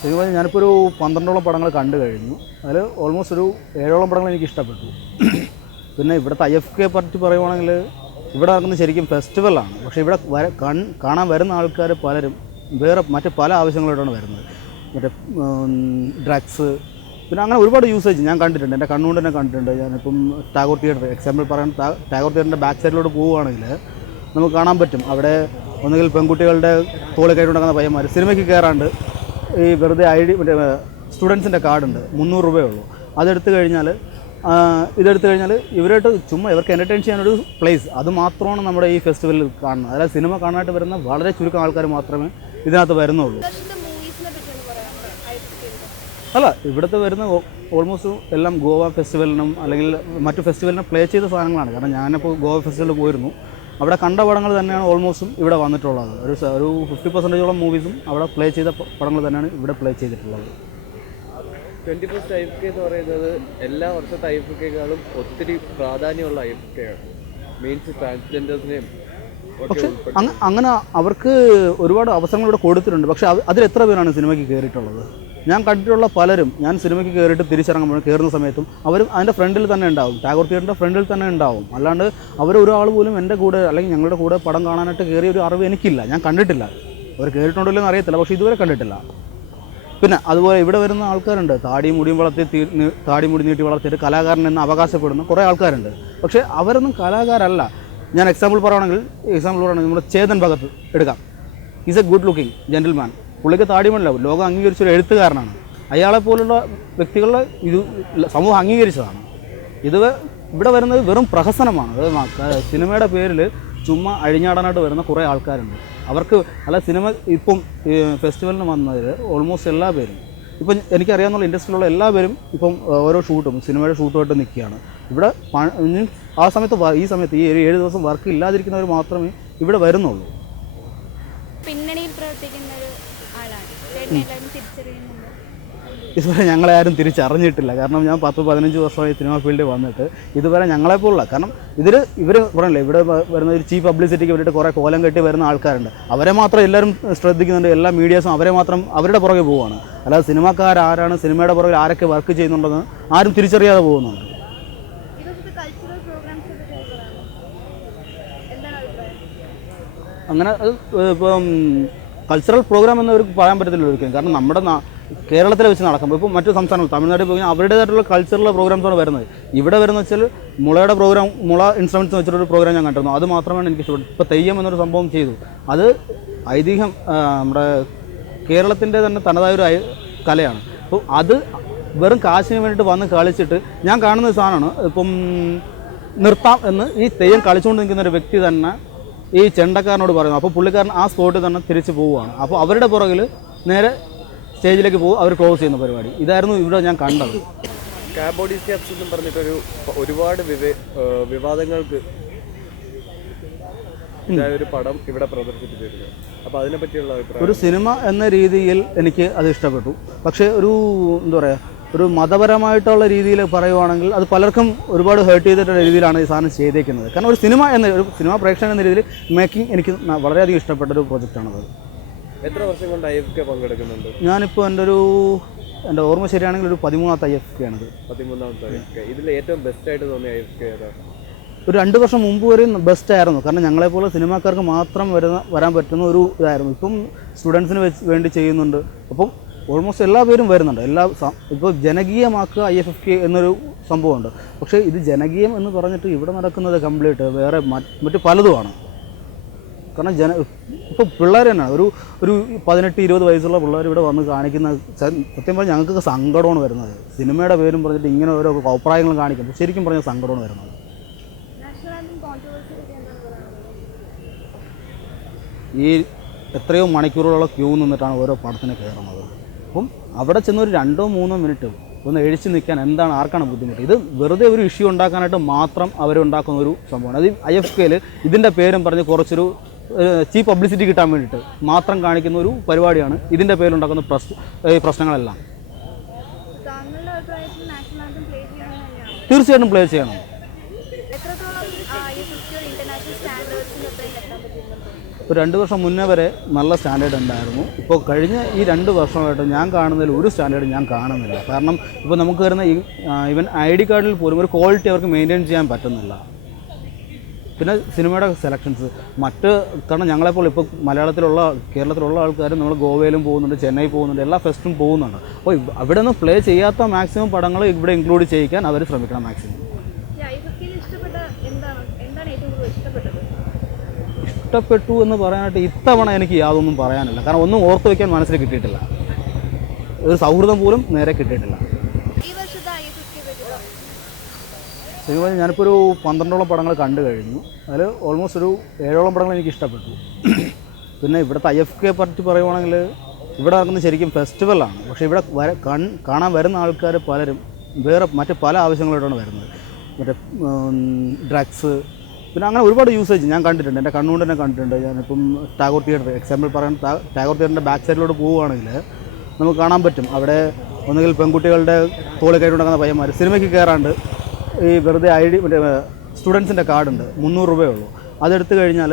ശരിക്കും പറഞ്ഞാൽ ഞാനിപ്പോൾ ഒരു 12ഓളം പടങ്ങൾ കണ്ടു കഴിഞ്ഞു. അതിൽ ഓൾമോസ്റ്റ് ഒരു 7ഓളം പടങ്ങൾ എനിക്ക് ഇഷ്ടപ്പെട്ടു. പിന്നെ ഇവിടുത്തെ IFK പറ്റി പറയുവാണെങ്കിൽ ഇവിടെ നടക്കുന്നത് ശരിക്കും ഫെസ്റ്റിവലാണ്. പക്ഷേ ഇവിടെ കാണാൻ വരുന്ന ആൾക്കാർ പലരും മറ്റ് പല ആവശ്യങ്ങളോടാണ് വരുന്നത്. മറ്റേ ഡ്രഗ്സ് പിന്നെ അങ്ങനെ ഒരുപാട് യൂസേജ് ഞാൻ കണ്ടിട്ടുണ്ട്, എൻ്റെ കണ്ണുകൊണ്ട് തന്നെ കണ്ടിട്ടുണ്ട്. ഞാനിപ്പം ടാഗോർ തിയേറ്റർ എക്സാമ്പിൾ പറയാൻ ടാഗോർ തിയേറ്ററിൻ്റെ ബാക്ക് സൈഡിലോട്ട് പോവുകയാണെങ്കിൽ നമുക്ക് കാണാൻ പറ്റും അവിടെ ഒന്നുകിൽ പെൺകുട്ടികളുടെ തോളിൽ കയറ്റുണ്ടാക്കുന്ന പയ്യന്മാർ സിനിമയ്ക്ക് കയറാണ്ട് ഈ വെറുതെ മറ്റേ സ്റ്റുഡൻസിൻ്റെ കാർഡുണ്ട്, 300 രൂപയേ ഉള്ളൂ. ഇതെടുത്തു കഴിഞ്ഞാൽ ഇവരായിട്ട് ചുമ്മാ ഇവർക്ക് എൻ്റർടൈൻ ചെയ്യാനൊരു പ്ലേസ് അത് മാത്രമാണ് നമ്മുടെ ഈ ഫെസ്റ്റിവലിൽ കാണുന്നത്. അതായത് സിനിമ കാണാനായിട്ട് വരുന്ന വളരെ ചുരുക്കം ആൾക്കാർ മാത്രമേ ഇതിനകത്ത് വരുന്നുള്ളൂ. അല്ല, ഇവിടുത്തെ വരുന്ന ഓൾമോസ്റ്റ് എല്ലാം ഗോവ ഫെസ്റ്റിവലിനും അല്ലെങ്കിൽ മറ്റു ഫെസ്റ്റിവലിനും പ്ലേ ചെയ്ത സാധനങ്ങളാണ്. കാരണം ഞാനിപ്പോൾ ഗോവ ഫെസ്റ്റിവലിൽ പോയിരുന്നു, അവിടെ കണ്ട പടങ്ങൾ തന്നെയാണ് ഓൾമോസ്റ്റും ഇവിടെ വന്നിട്ടുള്ളത്. ഒരു 50% മൂവീസും അവിടെ പ്ലേ ചെയ്ത പടങ്ങൾ തന്നെയാണ് ഇവിടെ പ്ലേ ചെയ്തിട്ടുള്ളത്. 21st IFK എന്ന് പറയുന്നത് എല്ലാ വർഷത്തെ IFKക്കാളും ഒത്തിരി പ്രാധാന്യമുള്ള IFKയാണ്. മീൻസ് ട്രാൻസ്ജെൻഡേഴ്സിനെയും പക്ഷെ അങ്ങനെ അവർക്ക് ഒരുപാട് അവസരങ്ങൾ ഇവിടെ കൊടുത്തിട്ടുണ്ട്. പക്ഷേ അതിലെത്ര പേരാണ് സിനിമയ്ക്ക് കയറിയിട്ടുള്ളത്? ഞാൻ കണ്ടിട്ടുള്ള പലരും ഞാൻ സിനിമയ്ക്ക് കയറിയിട്ട് തിരിച്ചിറങ്ങുമ്പോൾ കയറുന്ന സമയത്തും അവരും അതിൻ്റെ ഫ്രണ്ടിൽ തന്നെ ഉണ്ടാവും, ടാഗോർ തിയേറ്ററിൻ്റെ ഫ്രണ്ടിൽ തന്നെ ഉണ്ടാവും. അല്ലാണ്ട് ഒരാൾ പോലും എൻ്റെ കൂടെ അല്ലെങ്കിൽ ഞങ്ങളുടെ കൂടെ പടം കാണാനായിട്ട് കയറിയ ഒരു അറിവ് എനിക്കില്ല, ഞാൻ കണ്ടിട്ടില്ല. അവർ കയറിയിട്ടുണ്ടോ എന്ന് അറിയത്തില്ല, പക്ഷേ ഇതുവരെ കണ്ടിട്ടില്ല. പിന്നെ അതുപോലെ ഇവിടെ വരുന്ന ആൾക്കാരുണ്ട്, താടി മുടി നീട്ടി വളർത്തിയിട്ട് കലാകാരൻ എന്ന് അവകാശപ്പെടുന്ന കുറേ ആൾക്കാരുണ്ട്. പക്ഷേ അവരൊന്നും കലാകാരല്ല. ഞാൻ എക്സാമ്പിൾ പറയുകയാണെങ്കിൽ നമ്മുടെ ചേതൻ ഭഗത് എടുക്കാം. Is A good looking gentleman. പുള്ളിക്ക് താടിമണിലാവും, ലോകം അംഗീകരിച്ചൊരു എഴുത്തുകാരനാണ്. അയാളെപ്പോലുള്ള വ്യക്തികളെ സമൂഹം അംഗീകരിച്ചതാണ്. ഇവിടെ വരുന്നത് വെറും പ്രഹസനമാണ്. സിനിമയുടെ പേരിൽ ചുമ്മാ അഴിഞ്ഞാടാനായിട്ട് വരുന്ന കുറേ ആൾക്കാരുണ്ട്. അവർക്ക് സിനിമ ഇപ്പം ഫെസ്റ്റിവലിന് വന്നതിൽ ഓൾമോസ്റ്റ് എല്ലാ പേരും ഇപ്പം എനിക്കറിയാവുന്ന ഇൻഡസ്ട്രിയിലുള്ള എല്ലാവരും ഇപ്പം ഓരോ സിനിമയുടെ ഷൂട്ടുമായിട്ട് നിൽക്കുകയാണ്. ഇവിടെ ഈ സമയത്ത് ഈ 7 ദിവസം വർക്ക് ഇല്ലാതിരിക്കുന്നവർ മാത്രമേ ഇവിടെ വരുന്നുള്ളൂ. പിന്നണിയിൽ പ്രവർത്തിക്കുന്ന ഒരു ആളാണ്. ഇതുവരെ ഞങ്ങളെ ആരും തിരിച്ചറിഞ്ഞിട്ടില്ല. കാരണം ഞാൻ 10-15 വർഷമായി സിനിമ ഫീൽഡിൽ വന്നിട്ട് ഇതുവരെ ഞങ്ങളെപ്പോലുള്ള, കാരണം ഇവർ പറഞ്ഞില്ലേ ഇവിടെ വരുന്ന ഒരു ചീപ്പ് പബ്ലിസിറ്റിക്ക് വേണ്ടിയിട്ട് കുറേ കോലം കെട്ടി വരുന്ന ആൾക്കാരുണ്ട്. അവരെ മാത്രം എല്ലാവരും ശ്രദ്ധിക്കുന്നുണ്ട്. എല്ലാ മീഡിയാസും അവരുടെ പുറകെ പോവുകയാണ്. അല്ലാതെ സിനിമക്കാരാരാണ്, സിനിമയുടെ പുറകിൽ ആരൊക്കെ വർക്ക് ചെയ്യുന്നുണ്ടെന്ന് ആരും തിരിച്ചറിയാതെ പോകുന്നുണ്ട്. അങ്ങനെ ഇപ്പം കൾച്ചറൽ പ്രോഗ്രാം എന്നവർക്ക് പറയാൻ പറ്റത്തില്ല ഒരിക്കലും. കാരണം നമ്മുടെ കേരളത്തിൽ വെച്ച് നടക്കുമ്പോൾ ഇപ്പോൾ മറ്റു സംസ്ഥാനങ്ങൾ തമിഴ്നാട്ടിൽ പോയി അവരുടേതായിട്ടുള്ള കൾച്ചറൽ പ്രോഗ്രാംസാണ് വരുന്നത്. ഇവിടെ വരുന്നത് വെച്ചാൽ മുള ഇൻസ്ട്രുമെൻറ്റ്സ് വെച്ചിട്ടൊരു പ്രോഗ്രാം ഞാൻ കണ്ടിരുന്നു. അത് മാത്രമാണ് എനിക്ക് ഇഷ്ടപ്പെട്ടത്. ഇപ്പോൾ തെയ്യം എന്നൊരു സംഭവം ചെയ്തു. അത് ഐതിഹ്യം നമ്മുടെ കേരളത്തിൻ്റെ തന്നെ തനതായൊരു കലയാണ്. അപ്പോൾ അത് വെറും കാശിന് വേണ്ടിയിട്ട് വന്ന് കളിച്ചിട്ട് ഞാൻ കാണുന്ന സാധനമാണ്. ഇപ്പം നിർത്താം എന്ന് ഈ തെയ്യം കളിച്ചുകൊണ്ട് നിൽക്കുന്ന ഒരു വ്യക്തി തന്നെ ഈ ചെണ്ടക്കാരനോട് പറയുന്നു. അപ്പോൾ പുള്ളിക്കാരൻ ആ സ്പോട്ടിൽ തന്നെ തിരിച്ച് പോവുകയാണ്. അപ്പോൾ അവരുടെ പുറകിൽ നേരെ സ്റ്റേജിലേക്ക് പോകും, അവർ ക്ലോസ് ചെയ്യുന്ന പരിപാടി. ഇതായിരുന്നു ഇവിടെ ഞാൻ കണ്ടത്. കാബോഡി സ്റ്റെപ്സ് എന്നും പറഞ്ഞിട്ടൊരു ഒരുപാട് വിവാദങ്ങൾക്ക് ഒരു പടം ഇവിടെ പ്രദർശിപ്പിച്ചിരുന്നു. അപ്പോൾ അതിനെ പറ്റിയുള്ള അഭിപ്രായം? ഒരു സിനിമ എന്ന രീതിയിൽ എനിക്ക് അത് ഇഷ്ടപ്പെട്ടു. പക്ഷേ ഒരു മതപരമായിട്ടുള്ള രീതിയിൽ പറയുവാണെങ്കിൽ അത് പലർക്കും ഒരുപാട് ഹേർട്ട് ചെയ്തിട്ടുള്ള രീതിയിലാണ് ഈ സാധനം ചെയ്തേക്കുന്നത്. കാരണം ഒരു സിനിമ പ്രേക്ഷകൻ എന്ന രീതിയിൽ മേക്കിംഗ് എനിക്ക് വളരെയധികം ഇഷ്ടപ്പെട്ടൊരു പ്രോജക്റ്റാണത്. എത്ര വർഷം കൊണ്ട് IFK പങ്കെടുക്കുന്നുണ്ട്? ഞാനിപ്പോൾ എൻ്റെ ഓർമ്മ ശരിയാണെങ്കിൽ ഒരു 13ാമത്തെ IFK ആണത്. 13ാമത്തെ IFK. ഇതിൽ ഏറ്റവും ബെസ്റ്റായിട്ട് തോന്നിയ IFK ഏതാണ്? ഒരു 2 വർഷം മുമ്പ് വരെയും ബെസ്റ്റ് ആയിരുന്നു. കാരണം ഞങ്ങളെപ്പോലെ സിനിമാക്കാർക്ക് മാത്രം വരാൻ പറ്റുന്ന ഒരു ഇതായിരുന്നു. ഇപ്പം സ്റ്റുഡൻസിന് വേണ്ടി ചെയ്യുന്നുണ്ട്. അപ്പം ഓൾമോസ്റ്റ് എല്ലാ പേരും വരുന്നുണ്ട്. ഇപ്പോൾ ജനകീയമാക്കുക IFK എന്നൊരു സംഭവമുണ്ട്. പക്ഷേ ഇത് ജനകീയം എന്ന് പറഞ്ഞിട്ട് ഇവിടെ നടക്കുന്നത് കംപ്ലീറ്റ് വേറെ മറ്റു പലതുമാണ്. കാരണം ഇപ്പോൾ പിള്ളേർ തന്നെയാണ് ഒരു 18-20 വയസ്സുള്ള പിള്ളേർ ഇവിടെ വന്ന് കാണിക്കുന്ന സത്യം പറഞ്ഞാൽ ഞങ്ങൾക്കൊക്കെ സങ്കടമാണ് വരുന്നത്. സിനിമയുടെ പേരും പറഞ്ഞിട്ട് ഇങ്ങനെ ഓരോ അഭിപ്രായങ്ങൾ കാണിക്കുമ്പോൾ ശരിക്കും പറഞ്ഞാൽ സങ്കടമാണ് വരുന്നത്. ഈ എത്രയോ മണിക്കൂറുകളുള്ള ക്യൂ നിന്നിട്ടാണ് ഓരോ പടത്തിന് കയറുന്നത്. അപ്പം അവിടെ ചെന്നൊരു 2-3 മിനിറ്റ് ഒന്ന് എഴിച്ച് നിൽക്കാൻ ആർക്കാണ് ബുദ്ധിമുട്ട്? ഇത് വെറുതെ ഒരു ഇഷ്യൂ ഉണ്ടാക്കാനായിട്ട് മാത്രം അവരുണ്ടാക്കുന്ന ഒരു സംഭവമാണ്. അത് IFKയിൽ ഇതിൻ്റെ പേരും പറഞ്ഞ് കുറച്ചൊരു ചീപ്പ് പബ്ലിസിറ്റി കിട്ടാൻ വേണ്ടിയിട്ട് മാത്രം കാണിക്കുന്ന ഒരു പരിപാടിയാണ് ഇതിൻ്റെ പേരിലുണ്ടാക്കുന്ന പ്രശ്നങ്ങളെല്ലാം. തീർച്ചയായിട്ടും പ്ലേ ചെയ്യണം. സ്റ്റാൻഡേർഡ്സിനൊപ്പം എത്താൻ പറ്റുന്നുണ്ടോ? ഒരു 2 വർഷം മുന്നേ വരെ നല്ല സ്റ്റാൻഡേർഡ് ഉണ്ടായിരുന്നു. ഇപ്പോൾ കഴിഞ്ഞ ഈ 2 വർഷമായിട്ട് ഞാൻ കാണുന്നതിൽ ഒരു സ്റ്റാൻഡേർഡ് ഞാൻ കാണുന്നില്ല. കാരണം ഇപ്പോൾ നമുക്ക് വരുന്ന ഈവൻ ID കാർഡിൽ പോലും ഒരു ക്വാളിറ്റി അവർക്ക് മെയിൻറ്റെയിൻ ചെയ്യാൻ പറ്റുന്നില്ല. പിന്നെ സിനിമയുടെ സെലക്ഷൻസ് കാരണം ഞങ്ങളെപ്പോലെ ഇപ്പോൾ കേരളത്തിലുള്ള ആൾക്കാർ നമ്മൾ ഗോവയിലും പോകുന്നുണ്ട്, ചെന്നൈ പോകുന്നുണ്ട്, എല്ലാ ഫെസ്റ്റും പോകുന്നുണ്ട്. അപ്പോൾ അവിടെ നിന്ന് പ്ലേ ചെയ്യാത്ത മാക്സിമം പടങ്ങൾ ഇവിടെ ഇൻക്ലൂഡ് ചെയ്യിക്കാൻ അവർ ശ്രമിക്കണം മാക്സിമം. ഇഷ്ടപ്പെട്ടു എന്ന് പറയാനായിട്ട് ഇത്തവണ എനിക്ക് യാതൊന്നും പറയാനില്ല. കാരണം ഒന്നും ഓർത്ത് വയ്ക്കാൻ മനസ്സിൽ കിട്ടിയിട്ടില്ല. ഒരു സൗഹൃദം പോലും നേരെ കിട്ടിയിട്ടില്ല. ശരിക്കും ഞാനിപ്പോൾ ഒരു 12ഓളം പടങ്ങൾ കണ്ടു കഴിഞ്ഞു. അതിൽ ഓൾമോസ്റ്റ് ഒരു 7ഓളം പടങ്ങൾ എനിക്ക് ഇഷ്ടപ്പെട്ടു. പിന്നെ ഇവിടുത്തെ IFK പറ്റി പറയുവാണെങ്കിൽ ഇവിടെ നടക്കുന്നത് ശരിക്കും ഫെസ്റ്റിവലാണ്. പക്ഷേ ഇവിടെ കാണാൻ വരുന്ന ആൾക്കാർ പലരും മറ്റ് പല ആവശ്യങ്ങളായിട്ടാണ് വരുന്നത്. മറ്റേ ഡ്രഗ്സ്, പിന്നെ അങ്ങനെ ഒരുപാട് യൂസേജ് ഞാൻ കണ്ടിട്ടുണ്ട്. എൻ്റെ കണ്ണുകൊണ്ട് തന്നെ കണ്ടിട്ടുണ്ട്. ഞാനിപ്പം ടാഗോർ തിയേറ്റർ എക്സാമ്പിൾ പറയാൻ, ടാഗോർ തിയേറ്ററിൻ്റെ ബാക്ക് സൈഡിലോട്ട് പോവുകയാണെങ്കിൽ നമുക്ക് കാണാൻ പറ്റും. അവിടെ ഒന്നുകിൽ പെൺകുട്ടികളുടെ തോളിൽ കയറ്റുണ്ടാക്കുന്ന പയ്യന്മാർ സിനിമയ്ക്ക് കയറാണ്ട് ഈ വെറുതെ ID മറ്റേ സ്റ്റുഡൻസിൻ്റെ കാർഡുണ്ട്, 300 രൂപയേ ഉള്ളൂ. ഇതെടുത്തു കഴിഞ്ഞാൽ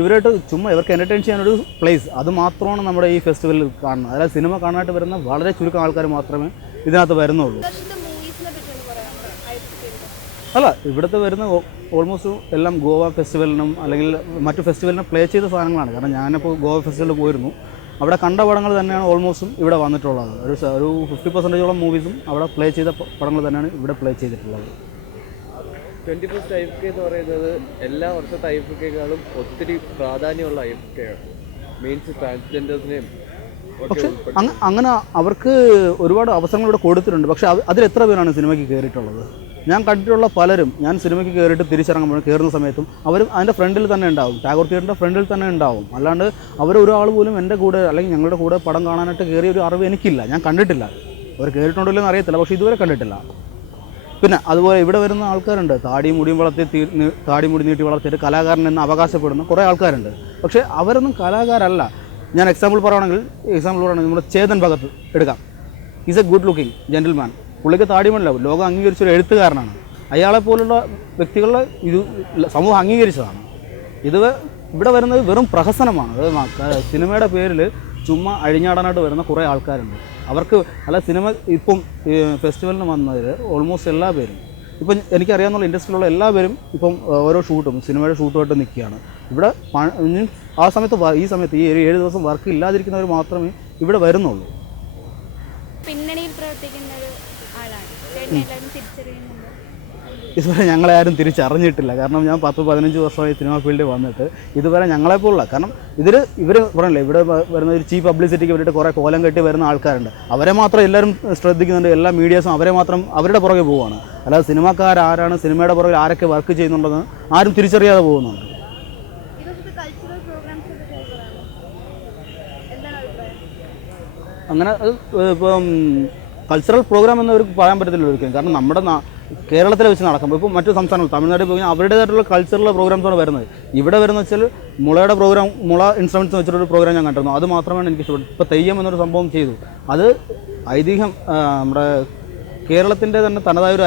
ഇവരായിട്ട് ചുമ്മാ ഇവർക്ക് എൻ്റർടൈൻ ചെയ്യാനൊരു പ്ലേസ്, അത് മാത്രമാണ് നമ്മുടെ ഈ ഫെസ്റ്റിവലിൽ കാണുന്നത്. അതായത് സിനിമ കാണാനായിട്ട് വരുന്ന വളരെ ചുരുക്കം ആൾക്കാർ മാത്രമേ ഇതിനകത്ത് വരുന്നുള്ളൂ. അല്ല, ഇവിടുത്തെ വരുന്ന ഓൾമോസ്റ്റ് എല്ലാം ഗോവ ഫെസ്റ്റിവലിനും അല്ലെങ്കിൽ മറ്റു ഫെസ്റ്റിവലിനും പ്ലേ ചെയ്ത സാധനങ്ങളാണ്. കാരണം ഞാനിപ്പോൾ ഗോവ ഫെസ്റ്റിവലിൽ പോയിരുന്നു. അവിടെ കണ്ട പടങ്ങൾ തന്നെയാണ് ഓൾമോസ്റ്റും ഇവിടെ വന്നിട്ടുള്ളത്. ഒരു 50% മൂവീസും അവിടെ പ്ലേ ചെയ്ത പടങ്ങൾ തന്നെയാണ് ഇവിടെ പ്ലേ ചെയ്തിട്ടുള്ളത്. 21st IFK എന്ന് പറയുന്നത് എല്ലാ വർഷത്തെ IFKക്കാളും ഒത്തിരി പ്രാധാന്യമുള്ള IFK ആണ്. മീൻസ് ട്രാൻസ്ജെൻഡേഴ്സിനെയും. പക്ഷെ അങ്ങനെ അവർക്ക് ഒരുപാട് അവസരങ്ങൾ ഇവിടെ കൊടുത്തിട്ടുണ്ട്. പക്ഷേ അതിലെത്ര പേരാണ് സിനിമയ്ക്ക് കയറിയിട്ടുള്ളത്? ഞാൻ കണ്ടിട്ടുള്ള പലരും ഞാൻ സിനിമയ്ക്ക് കയറിയിട്ട് കയറുന്ന സമയത്തും അവരും അതിൻ്റെ ഫ്രണ്ടിൽ തന്നെ ഉണ്ടാവും, ടാഗോർ തിയേറ്ററിൻ്റെ ഫ്രണ്ടിൽ തന്നെ ഉണ്ടാവും. അല്ലാണ്ട് അവരൊരാൾ പോലും എൻ്റെ കൂടെ അല്ലെങ്കിൽ ഞങ്ങളുടെ കൂടെ പടം കാണാനായിട്ട് കയറിയ ഒരു അറിവ് എനിക്കില്ല, ഞാൻ കണ്ടിട്ടില്ല. അവർ കയറിയിട്ടുണ്ടല്ലോ എന്ന് അറിയത്തില്ല, പക്ഷേ ഇതുവരെ കണ്ടിട്ടില്ല. പിന്നെ അതുപോലെ ഇവിടെ വരുന്ന ആൾക്കാരുണ്ട്, താടി മുടി നീട്ടി വളർത്തിയിട്ട് കലാകാരൻ എന്ന് അവകാശപ്പെടുന്ന കുറേ ആൾക്കാരുണ്ട്. പക്ഷേ അവരൊന്നും കലാകാരല്ല. ഞാൻ എക്സാമ്പിൾ പറയുകയാണെങ്കിൽ നമ്മുടെ ചേതൻ ഭഗത് എടുക്കാം. Is A good looking gentleman. പുള്ളിക്ക് താടിമല്ല, ലോകം അംഗീകരിച്ചൊരു എഴുത്തുകാരനാണ്. അയാളെപ്പോലുള്ള വ്യക്തികളെ ഇത് സമൂഹം അംഗീകരിച്ചതാണ്. ഇവിടെ വരുന്നത് വെറും പ്രഹസനമാണ്. അതായത് സിനിമയുടെ പേരിൽ ചുമ്മാ അഴിഞ്ഞാടാനായിട്ട് വരുന്ന കുറേ ആൾക്കാരുണ്ട്. അവർക്ക് സിനിമ ഇപ്പം ഫെസ്റ്റിവലിന് വന്നതിൽ ഓൾമോസ്റ്റ് എല്ലാ പേരും ഇപ്പം എനിക്കറിയാവുന്ന ഇൻഡസ്ട്രിയിലുള്ള എല്ലാവരും ഇപ്പം ഓരോ സിനിമയുടെ ഷൂട്ടുമായിട്ട് നിൽക്കുകയാണ്. ഇവിടെ ഈ സമയത്ത് ഈ 7 ദിവസം വർക്ക് ഇല്ലാതിരിക്കുന്നവർ മാത്രമേ ഇവിടെ വരുന്നുള്ളൂ. പിന്നണിയിൽ പ്രവർത്തിക്കുന്ന ഒരു ആളാണ്. ഇതുവരെ ഞങ്ങളെ ആരും തിരിച്ചറിഞ്ഞിട്ടില്ല. കാരണം ഞാൻ 10-15 വർഷമായി സിനിമ ഫീൽഡിൽ വന്നിട്ട് ഇതുവരെ ഞങ്ങളെപ്പോലുള്ള, കാരണം ഇവർ പറഞ്ഞില്ലേ, ഇവിടെ വരുന്ന ഒരു ചീപ്പ് പബ്ലിസിറ്റിക്ക് വേണ്ടിയിട്ട് കുറേ കോലം കെട്ടി വരുന്ന ആൾക്കാരുണ്ട്. അവരെ മാത്രം എല്ലാവരും ശ്രദ്ധിക്കുന്നുണ്ട്. എല്ലാ മീഡിയാസും അവരുടെ പുറകെ പോവുകയാണ്. അല്ലാതെ സിനിമക്കാരാരാണ്, സിനിമയുടെ പുറകിൽ ആരൊക്കെ വർക്ക് ചെയ്യുന്നുണ്ടെന്ന് ആരും തിരിച്ചറിയാതെ പോകുന്നുണ്ട്. അങ്ങനെ ഇപ്പം കൾച്ചറൽ പ്രോഗ്രാം എന്നവർക്ക് പറയാൻ പറ്റത്തില്ല ഒരിക്കലും. കാരണം നമ്മുടെ കേരളത്തിൽ വെച്ച് നടക്കുമ്പോൾ ഇപ്പോൾ മറ്റു സംസ്ഥാനങ്ങൾ തമിഴ്നാട്ടിൽ പോയി അവരുടേതായിട്ടുള്ള കൾച്ചറൽ പ്രോഗ്രാംസാണ് വരുന്നത്. ഇവിടെ വരുന്ന വെച്ചാൽ മുള ഇൻസ്ട്രുമെൻറ്റ്സ് വെച്ചിട്ടൊരു പ്രോഗ്രാം ഞാൻ കണ്ടിരുന്നു. അത് മാത്രമാണ് എനിക്ക് ഇഷ്ടപ്പെട്ടത്. ഇപ്പോൾ തെയ്യം എന്നൊരു സംഭവം ചെയ്തു. അത് ഐതിഹ്യം നമ്മുടെ കേരളത്തിൻ്റെ തന്നെ തനതായൊരു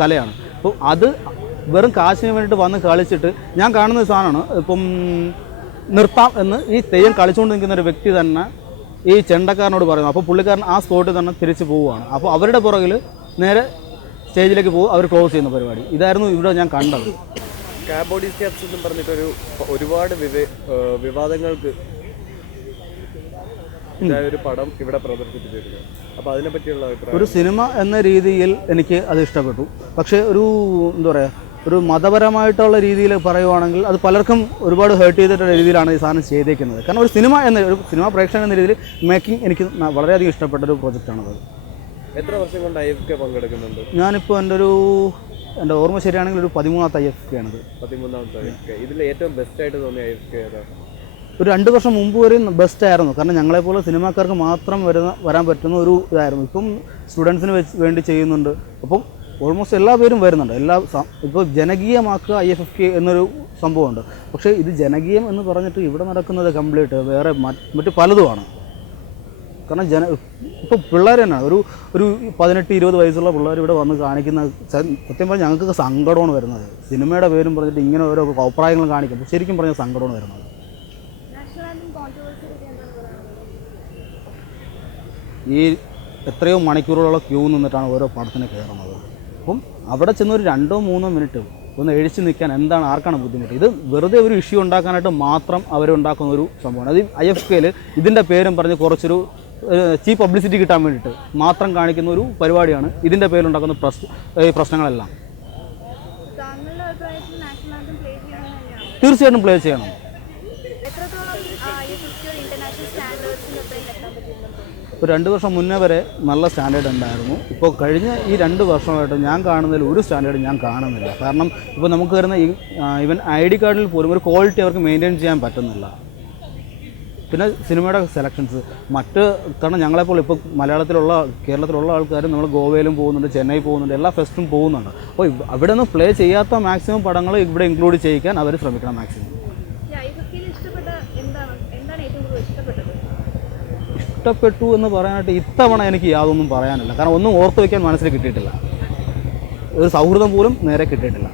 കലയാണ്. അപ്പോൾ അത് വെറും കാശിന് വേണ്ടിയിട്ട് വന്ന് കളിച്ചിട്ട് ഞാൻ കാണുന്ന സാധനമാണ്. ഇപ്പം നിർത്താം എന്ന് ഈ തെയ്യം കളിച്ചുകൊണ്ട് നിൽക്കുന്ന ഒരു വ്യക്തി തന്നെ ഈ ചെണ്ടക്കാരനോട് പറയുന്നു. അപ്പോൾ പുള്ളിക്കാരൻ ആ സ്പോട്ടിൽ തന്നെ തിരിച്ച് പോവുകയാണ്. അപ്പോൾ അവരുടെ പുറകിൽ നേരെ സ്റ്റേജിലേക്ക് പോകും, അവർ ക്ലോസ് ചെയ്യുന്ന പരിപാടി. ഇതായിരുന്നു ഇവിടെ ഞാൻ കണ്ടത്. കാബോഡി സ്റ്റെപ്സ് എന്നും പറഞ്ഞിട്ടൊരു ഒരുപാട് വിവാദങ്ങൾക്ക് ഒരു പടം ഇവിടെ പ്രദർശിപ്പിച്ചിട്ടുണ്ട്. അപ്പോൾ അതിനെപ്പറ്റിയുള്ള അഭിപ്രായം? ഒരു സിനിമ എന്ന രീതിയിൽ എനിക്ക് അത് ഇഷ്ടപ്പെട്ടു. പക്ഷേ ഒരു മതപരമായിട്ടുള്ള രീതിയിൽ പറയുവാണെങ്കിൽ അത് പലർക്കും ഒരുപാട് ഹേർട്ട് ചെയ്തിട്ടുള്ള രീതിയിലാണ് ഈ സാധനം ചെയ്തേക്കുന്നത്. കാരണം ഒരു സിനിമ പ്രേക്ഷകൻ എന്ന രീതിയിൽ മേക്കിംഗ് എനിക്ക് വളരെയധികം ഇഷ്ടപ്പെട്ട ഒരു പ്രൊജക്റ്റാണത്. എത്ര വർഷം കൊണ്ട് IFK പങ്കെടുക്കുന്നുണ്ട്? ഞാനിപ്പോൾ എൻ്റെ ഓർമ്മ ശരിയാണെങ്കിൽ ഒരു 13ാമത്തെ IFK ആണത്. 13ാമത്തെ IFK. ഇതിൽ ഏറ്റവും ബെസ്റ്റായിട്ട് തോന്നിയ IFK ഏതാണ്? ഒരു 2 വർഷം മുമ്പ് വരെയും ബെസ്റ്റായിരുന്നു. കാരണം ഞങ്ങളെപ്പോലെ സിനിമാക്കാർക്ക് മാത്രം വരാൻ പറ്റുന്ന ഒരു ഇതായിരുന്നു. ഇപ്പം സ്റ്റുഡൻസിന് വേണ്ടി ചെയ്യുന്നുണ്ട്. അപ്പം ഓൾമോസ്റ്റ് എല്ലാ പേരും വരുന്നുണ്ട്. ഇപ്പോൾ ജനകീയമാക്കുക IFFK എന്നൊരു സംഭവമുണ്ട്. പക്ഷേ ഇത് ജനകീയം എന്ന് പറഞ്ഞിട്ട് ഇവിടെ നടക്കുന്നത് കംപ്ലീറ്റ് വേറെ മറ്റു പലതുമാണ്. കാരണം ഇപ്പോൾ പിള്ളേർ തന്നെയാണ് ഒരു 18-20 വയസ്സുള്ള പിള്ളേർ ഇവിടെ വന്ന് കാണിക്കുന്ന സത്യം പറഞ്ഞാൽ ഞങ്ങൾക്ക് സങ്കടമാണ് വരുന്നത്. സിനിമയുടെ പേരും പറഞ്ഞിട്ട് ഇങ്ങനെ ഓരോ അഭിപ്രായങ്ങളും കാണിക്കും. ശരിക്കും പറഞ്ഞാൽ സങ്കടമാണ് വരുന്നത്. ഈ എത്രയോ മണിക്കൂറുകളുള്ള ക്യൂ നിന്നിട്ടാണ് ഓരോ പടത്തിന് കയറുന്നത്. അപ്പം അവിടെ ചെന്ന് ഒരു 2-3 മിനിറ്റ് ഒന്ന് എഴിച്ച് നിൽക്കാൻ ആർക്കാണ് ബുദ്ധിമുട്ട്? ഇത് വെറുതെ ഒരു ഇഷ്യൂ ഉണ്ടാക്കാനായിട്ട് മാത്രം അവരുണ്ടാക്കുന്ന ഒരു സംഭവമാണ്. അത് IFKയിൽ ഇതിൻ്റെ പേരും പറഞ്ഞ് കുറച്ചൊരു ചീപ്പ് പബ്ലിസിറ്റി കിട്ടാൻ വേണ്ടിയിട്ട് മാത്രം കാണിക്കുന്ന ഒരു പരിപാടിയാണ് ഇതിൻ്റെ പേരിലുണ്ടാക്കുന്ന പ്രശ്നങ്ങളെല്ലാം. തീർച്ചയായിട്ടും പ്ലേ ചെയ്യണം. ഇപ്പോൾ 2 വർഷം മുന്നേ വരെ നല്ല സ്റ്റാൻഡേർഡ് ഉണ്ടായിരുന്നു. ഇപ്പോൾ കഴിഞ്ഞ ഈ 2 വർഷമായിട്ട് ഞാൻ കാണുന്നതിൽ ഒരു സ്റ്റാൻഡേർഡ് ഞാൻ കാണുന്നില്ല. കാരണം ഇപ്പോൾ നമുക്ക് വരുന്ന ഈവൻ ID കാർഡിൽ പോലും ഒരു ക്വാളിറ്റി അവർക്ക് മെയിൻറ്റെയിൻ ചെയ്യാൻ പറ്റുന്നില്ല. പിന്നെ സിനിമയുടെ സെലക്ഷൻസ് കാരണം ഞങ്ങളെപ്പോൾ ഇപ്പോൾ കേരളത്തിലുള്ള ആൾക്കാരും നമ്മൾ ഗോവയിലും പോകുന്നുണ്ട്, ചെന്നൈ പോകുന്നുണ്ട്, എല്ലാ ഫെസ്റ്റും പോകുന്നുണ്ട്. അപ്പോൾ അവിടെ നിന്ന് പ്ലേ ചെയ്യാത്ത മാക്സിമം പടങ്ങൾ ഇവിടെ ഇൻക്ലൂഡ് ചെയ്യിക്കാൻ അവർ ശ്രമിക്കണം മാക്സിമം. ഇഷ്ടപ്പെട്ടു എന്ന് പറയാനായിട്ട് ഇത്തവണ എനിക്ക് യാതൊന്നും പറയാനില്ല. കാരണം ഒന്നും ഓർത്ത് വയ്ക്കാൻ മനസ്സിൽ കിട്ടിയിട്ടില്ല. ഒരു സൗഹൃദം പോലും നേരെ കിട്ടിയിട്ടില്ല.